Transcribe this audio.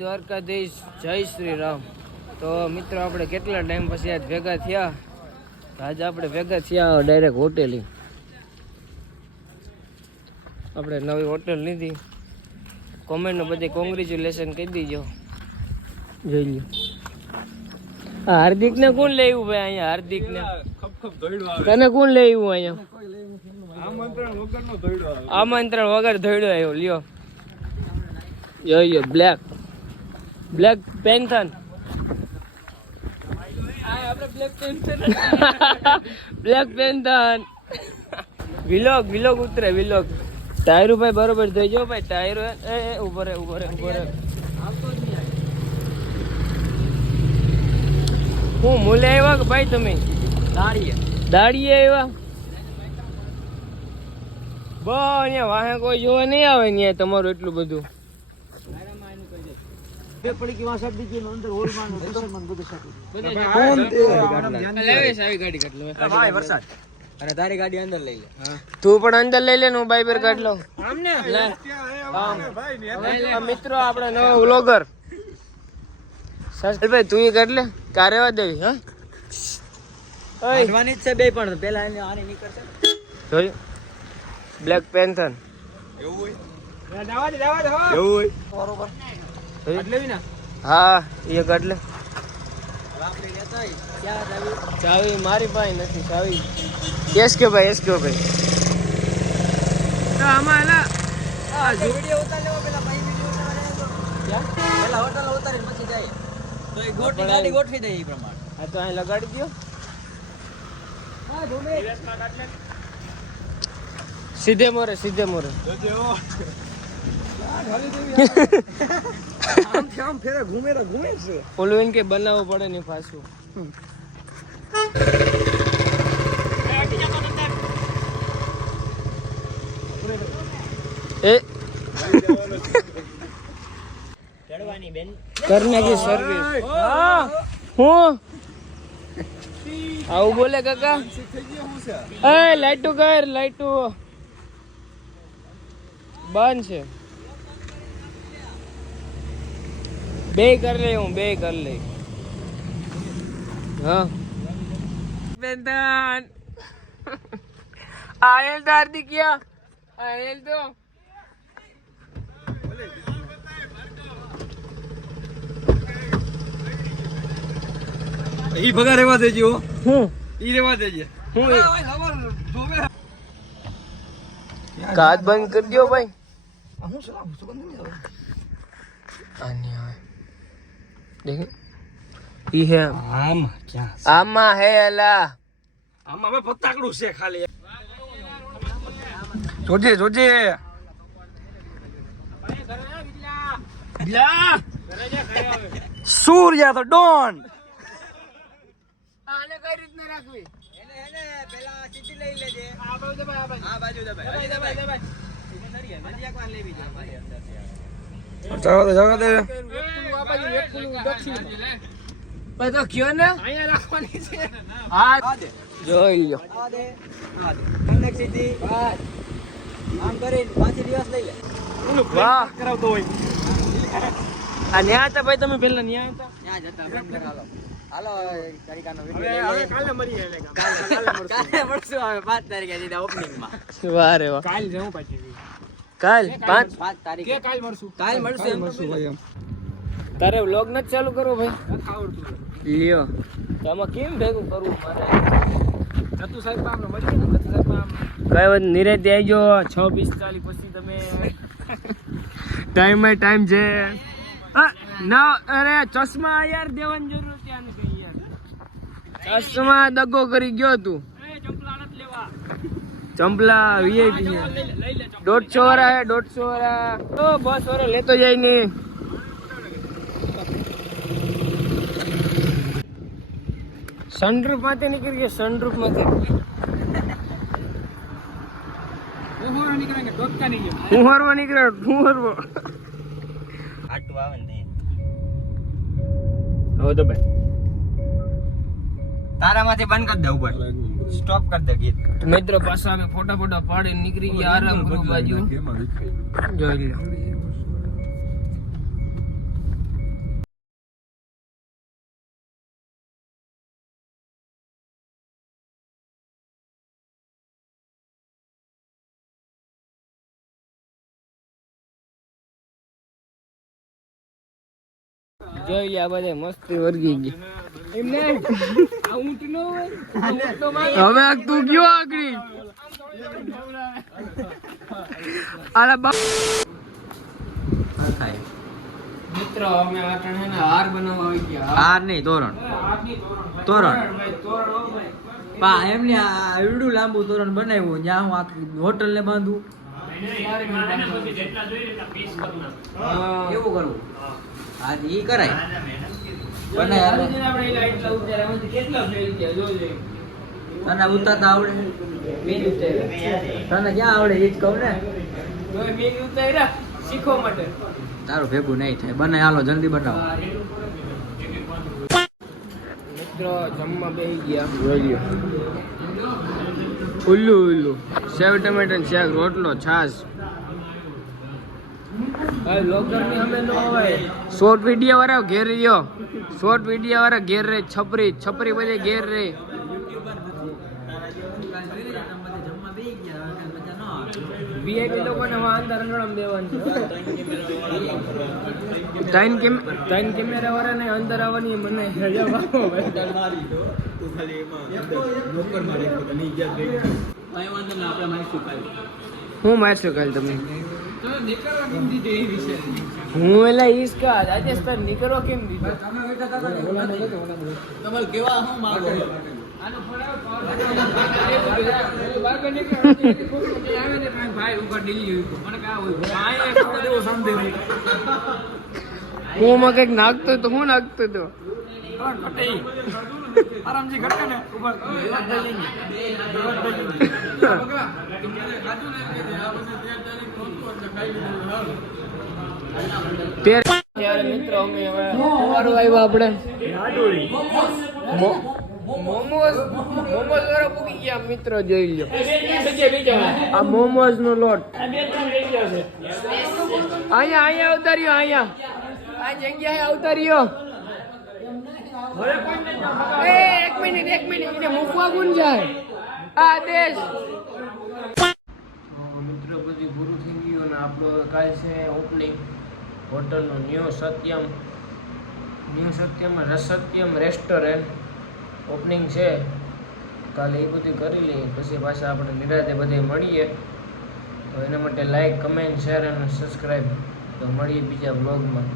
દ્વારકાધીશ, જય શ્રી રામ. તો મિત્રો આપણે કેટલા ટાઈમ પછી આજ ભેગા થયા. આજે આપણે ભેગા થયા ડાયરેક્ટ હોટેલી. આપણે નવી હોટેલ લીધી. કોમેન્ટમાં બધી કોંગ્રેચ્યુલેશન કહી દીજો. જોઈ લો. હાર્દિક ને કોણ લેવું ભાઈ અહીંયા? હાર્દિક ને તને કોણ લેવું અહીંયા? આમંત્રણ વગર ધોઈડો આવ્યો. લ્યો જોઈ black panther. Black panther vlog ઉતરે વિલોગ. ટાયરો ભાઈ બરોબર થઈ જાઓ ભાઈ. ટાયરો ઉભો રે. હું મૂલે આવ્યા કે ભાઈ તમે? દાડીએ આવ્યા. બસ અહીંયા વાહે કોઈ જોવા નહીં આવે ને તમારું એટલું બધું. તારી ગાડી અંદર લઈ લે. તું પણ અંદર લઈ લે. હું બાઈ પર કાઢ લઉં. મિત્રો આપડે નવો વ્લોગર ભાઈ તું કાઢ લે. કારેવા દેવી હા જ છે બે પણ પેલા આની નીકળશે. જોયું બ્લેક પેન્થર હા એ કાઢ લે. ચાવી મારી પાસે નથી. ચાવી એસ કે ભાઈ આમાં વિડિયો ઉતાર લેવો પેલા ભાઈ વિડિયો ઉતારે પેલા હોટલ ઉતારીને પછી જાય તો એ ગોઠની ગાડી ગોઠવી દે એ પ્રમાણે. હા તો અહીં લગાડી દો. સીધે મોરે આમ ફેરે ઘૂમે છે. ઓલું એને કે બનાવવું પડે ને પાછું. કરને की સર્વિસ. હું આવું બોલે કાકા? એ લાઈટુ કર. લાઈટુ બંધ છે. બે કર લે. હા બેંતન આયલ દારદી ક્યાં આયલ તો ઈ ભગા રેવા દેજો. હું ઈ રેવા દેજે. હું કાચ બંધ કરી દો ભાઈ. હું સલામ સુગંધ નહીં આવે. આની આવે દેખ ઈ હે આમ ક્યાં આમાં હે અલા. આમાં હવે પતાકડું છે ખાલી. જોજે સૂર્યા તો ડોન. આને કઈ રીતના રાખવી? એને પેલા સીધી લઈ લેજે. આ બાજુ દબાય. એકવાર લેવી છે ભાઈ અંદર. જવા દે. ભાઈ તો કયો ને અહીંયા રાખવાની છે. હા જોઈ લ્યો. આ દે. કનેક્ટ સીધી. આમ કરીને 5 દિવસ લઈ લે. વાહ કરાવતો હોય. આ ન્યા હતા ભાઈ તમે પેલા ન્યા હતા. ત્યાં જતા બંધ કરાલો. હાલો તારીખનો વિડિયો હવે કાલે મરી એટલે કાલે મળશું હવે 5 તારીખે સીધા ઓપનિંગ માં. વાહ રે વાહ. કાલ જવું પાછી. કાલ 5 તારીખે કે કાલ મળશું ભાઈ. એમ તારે વ્લોગ ન ચાલુ કરો ભાઈ. લ્યો તો આમાં કેમ ભેગું કરવું મારે? જતુ સાહેબ આમ મળી ને જતુ સાહેબ આમ કઈ વાત નિરાતે આવજો. 6:45 પછી તમે ટાઈમ છે. ના અરે ચશ્મા યાર દેવાની જરૂર હતી. આને કઈ યાર ચશ્મા દગો કરી ગયો તું. ચંપલા વીઆઈપી છે. 150 વાળા હે 150 વાળા. તો બસ વાળો લેતો જાય ને. સનરૂફ માંથી નીકળી ગયા. સનરૂફ માંથી ફુવારવા નીકળ્યો. આટું આવે ને હવે તો ભાઈ તારામાંથી બંધ કરી દે. ઉપર સ્ટોપ કરી દે ગીત. મિત્રો પાછા અમે ફોટા પાડીને નીકળી ગયા આરામ ગ્રુપ બાજુ. જોઈ લો જોઈ લે આ બધે મસ્તી વર્ગી ગઈ એમ નહીં આ ઊંટ નો હોય હવે આ તું ગયો આગળ આલા બા થાય મિત્રો અમે આટણ હે ને હાર બનાવવા આવી ગયા હાર નહીં તોરણ તોરણ પા એમને આ એવડું લાંબુ તોરણ બનાવ્યું જ્યાં હું આખી હોટલ ને બાંધું એવું કરવું હા ઈ કરાય બને તને ઉતારતા આવડે તને ક્યાં આવડે એ જ કહું ને શીખવા માટે તારું ભેગું નહીં થાય બને હાલો જલ્દી બનાવો મિત્રો જમવા બેસી ગયા જોઈ ઉલ્લુ ઉલ્લુ સેવ ટમેટા શાક રોટલો છાશ શોર્ટ વિડીયો વાળા ઘેર રહ્યો શોર્ટ વિડીયો વાળા ઘેર રે છપરી છપરી બધે ઘેર રે વીઆઈપી લોકોને અંદર અંગણમ દેવાનું છે ત્રણ કેમેરા વાળાને અંદર આવવાની મને હું મારશું કાલ તમે હું એલા ઈસકા રાજસ્થાન નીકળો કેમ દીધો તમારે કેવા હું માંગો હું માં કઈક નાખતો તો હું નાખતો તો આરામથી ઘટકે ને ઉપર મિત્રો અમે હવે આવ્યો આપણે મોમોસ વાળા પૂકી ગયા મિત્રો જોઈ લો આ મોમોસ નો લોટ અહીંયા અવતાર્યો અહીંયા આ જગ્યાએ અવતાર્યો એક મિનિટ એને મૂકવા કોણ જાય આ દેશ મિત્રો બધું પૂરું થઈ ગયું અને આપણો કાલ છે ઓપનિંગ હોટલનું ન્યૂ સત્યમ રસત્યમ રેસ્ટોરન્ટ ઓપનિંગ છે કાલે એ બધું કરી લઈએ પછી પાછા આપણે નિરાતે બધે મળીએ તો એના માટે લાઈક કમેન્ટ શેર અને સબસ્ક્રાઈબ તો મળીએ બીજા બ્લોગમાં